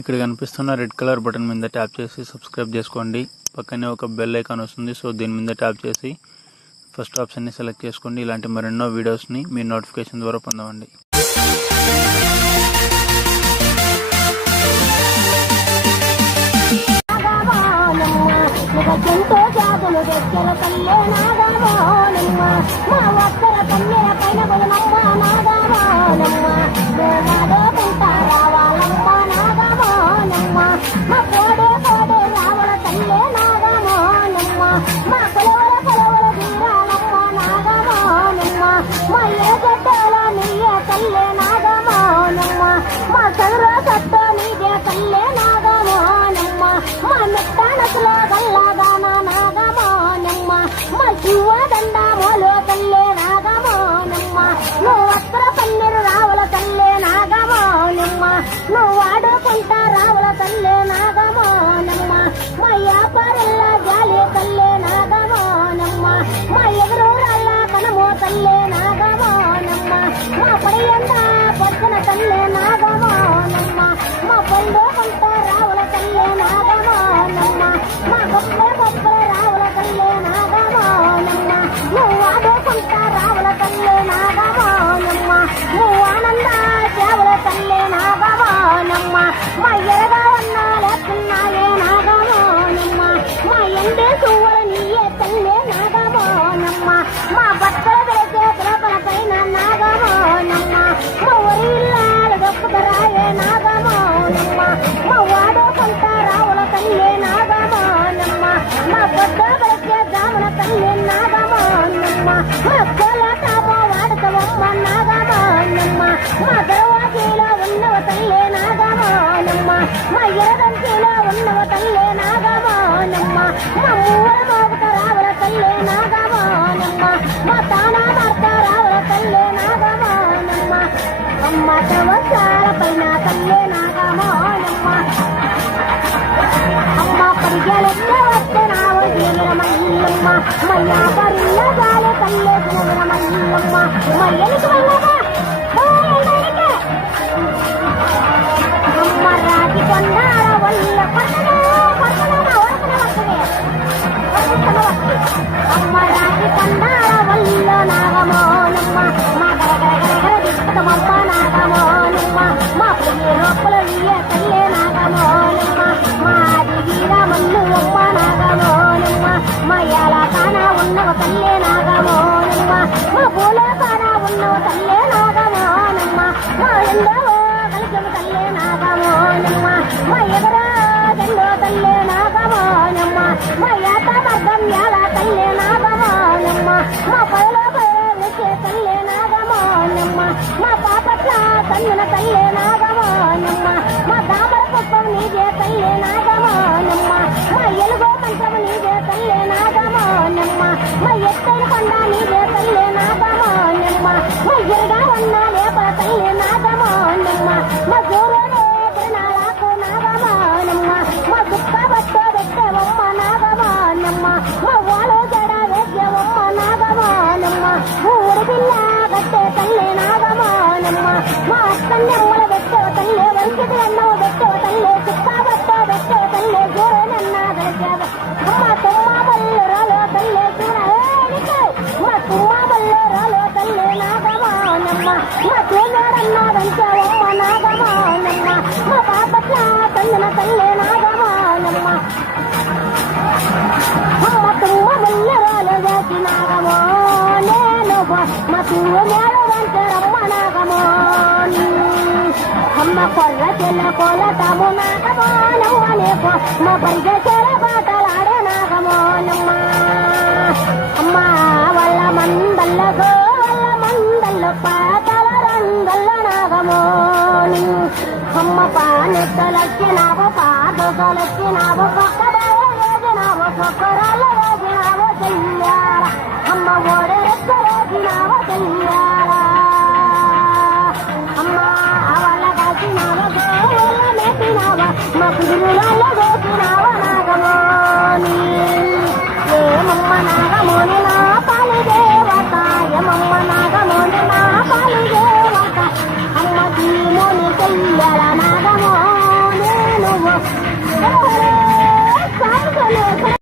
ఇక్కడ కనిపిస్తున్న red colour button మీద ట్యాప్ చేసి సబ్స్క్రైబ్ చేసుకోండి. పక్కనే ఒక బెల్ ఐకాన్ వస్తుంది. సో దీని మీద ట్యాప్ చేసి ఫస్ట్ ఆప్షన్ని సెలెక్ట్ చేసుకోండి. ఇలాంటి మరెన్నో వీడియోస్ని మీ నోటిఫికేషన్ ద్వారా పొందవండి. నువ్వు ఆడుకుంటా రావుల తల్లే నాగమోనమ్మ, మా వ్యాపారల్ల జాలి తల్లే నాగమోనమ్మ, మా ఎదురూరల్ల కనమో తల్లే నాగమోనమ్మ, మా పడియంద పొద్దున తల్లే నాగమోనమ్మ, మా పండుకుంటా రావుల తల్లే నాగమోనమ్మ, మా గొప్ప రావుల తల్లే నాగమోనమ్మ, నువ్వు ఆడుకుంటా రావుల తల్లే నాగమోనమ్మ, నువ్వు ఆనంద దేవుల తల్లే నాగమోనమ్మ, మా ఎరగా ఉన్నా లేకున్నాయే నాగమోనమ్మ, మా ఎండే సువ్వల నీయే తల్లే నాగమోనమ్మ, మా బట్టలు వేసే పిలపల పైన నాగమోనమ్మ, మా ఒరిల్లాలు గొప్పరాయే నాగమోనమ్మ, మా వాడుకుంట రావుల తల్లే నాగమోనమ్మ, మా బొడ్డ వేసే జాముల తల్లే నాగమోనమ్మ, మా కోలాటామో వాడతావమ్మ నాగమోనమ్మ, మా దర్వాజీలో ఉన్నవ తల్లే నాగమోనమ్మ, మా ఎరదంచిలో ఉన్నవ తల్లే నాగమోనమ్మ, మా మూల మోగుత రావుల తల్లే నాగమోనమ్మ, మా తానా మార్త రావుల తల్లే నాగమోనమ్మ, అమ్మ తవసాల పైన తల్లే నాగమోనమ్మ, అమ్మ పరిగెలెత్తే వస్తే నావు జీవరమల్లమ్మ, మయ్యా పరిల్ల గాలి తల్లే జీవరమల్లమ్మ, మయ్యనికి వల్లగా అమ్మ రాతి కొండాల వల్ల అమ్మ రాతి కొండాల వల్ల నాగమోనమ్మ, మా గరగరగర దిక్కుతమమ్మ నాగమోనమ్మ, మా పులి రొప్పుల వియ్య తల్లే నాగమోనమ్మ, మా దిగిర మల్లు అమ్మ నాగమోనమ్మ, మా ఎలా కాన ఉన్నవ తల్లే నాగమోనమ్మ, మా పూలే కాన ఉన్నవ తల్లే నాగమోనమ్మ, మా ఎండో కలిసము తల్లే నాగమోనమ్మ, మా ఎగరా గండో తల్లే నాగమోనమ్మ, మా యాత మార్గం యాల తల్లే నాగమోనమ్మ, మా పైలో పైలే తల్లే నాగమోనమ్మ, మా పాపట్ల తన్నున తల్లే నాగమోనమ్మ, మా దామర పుష్పం నీదే తల్లే నాగమోనమ్మ, మా ఎలుగో మంత్రము నీదే తల్లే నాగమోనమ్మ, మా ఎత్తైన కొండ నీదే తల్లే నాగమోనమ్మ, మా ఎరుగా ఉన్న లేప తల్లే నాగమోనమ్మ, మా జోరునే తిరునాళకు నాగమోనమ్మ, మా దుఃఖ బట్ట పెట్టవమ్మ నాగమోనమ్మ, మా వాలో జడ వేద్యవమ్మ నాగమోనమ్మ, ఊరి పిల్ల గట్టే తల్లే నాగమోనమ్మ, మా అక్కన్నెమ్మల పెట్టవ తల్లే వంకిటి అన్నవ పెట్టవ తల్లే చుక్క బట్ట పెట్టవ తల్లే జోరునన్న గడిచావ, మా తుమ్మ బల్లు రాలో తల్లే చూడేనికే, మా తుమ్మ బల్లు రాలో తల్లే నాగమోనమ్మ, మా చూడరన్న దంచవమ్మ నాగమోనమ్మ, మా పాపట్ల తన్నున తల్లే నాగమోనమ్మ, అమ్మ తుమ్మ బల్లు రాలో వేసి నాగమో నేను మా తుమ్మ మేళ వంచరమ్మ నాగమోని, అమ్మ కొల్ల చెల్ల కోలటము నాగమోనమ్మ నీకు, మా పరిగె చెర బాటలాడే నాగమోనమ్మ, అమ్మ వల్ల మందల్లో వల్ల మందల్లో పాటల రంగల్ల నాగమోని, అమ్మ పానెత్తలొచ్చినావు పాదొలొచ్చినావు పక్కడేసినావు కొక్కరాలు వేసినావు చెయ్యాల, అమ్మ ఓడెరెక్కరే